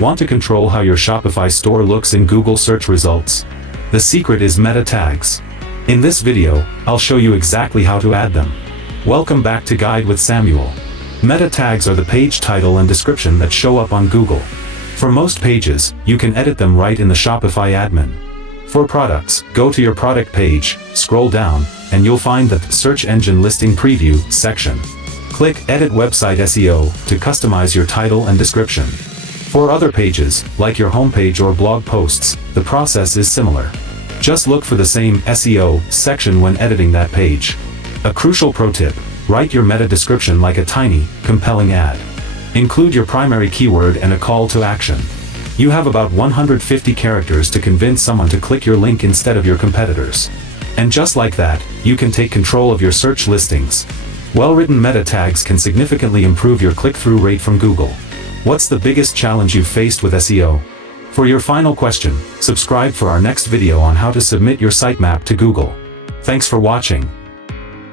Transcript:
Want to control how your Shopify store looks in Google search results? The secret is meta tags. In this video, I'll show you exactly how to add them. Welcome back to Guide with Samuel. Meta tags are the page title and description that show up on Google. For most pages, you can edit them right in the Shopify admin. For products, go to your product page, scroll down, and you'll find the Search Engine Listing Preview section. Click Edit Website SEO to customize your title and description. For other pages, like your homepage or blog posts, the process is similar. Just look for the same SEO section when editing that page. A crucial pro tip: write your meta description like a tiny, compelling ad. Include your primary keyword and a call to action. You have about 150 characters to convince someone to click your link instead of your competitors. And just like that, you can take control of your search listings. Well-written meta tags can significantly improve your click-through rate from Google. What's the biggest challenge you've faced with SEO? For your final question, subscribe for our next video on how to submit your sitemap to Google. Thanks for watching.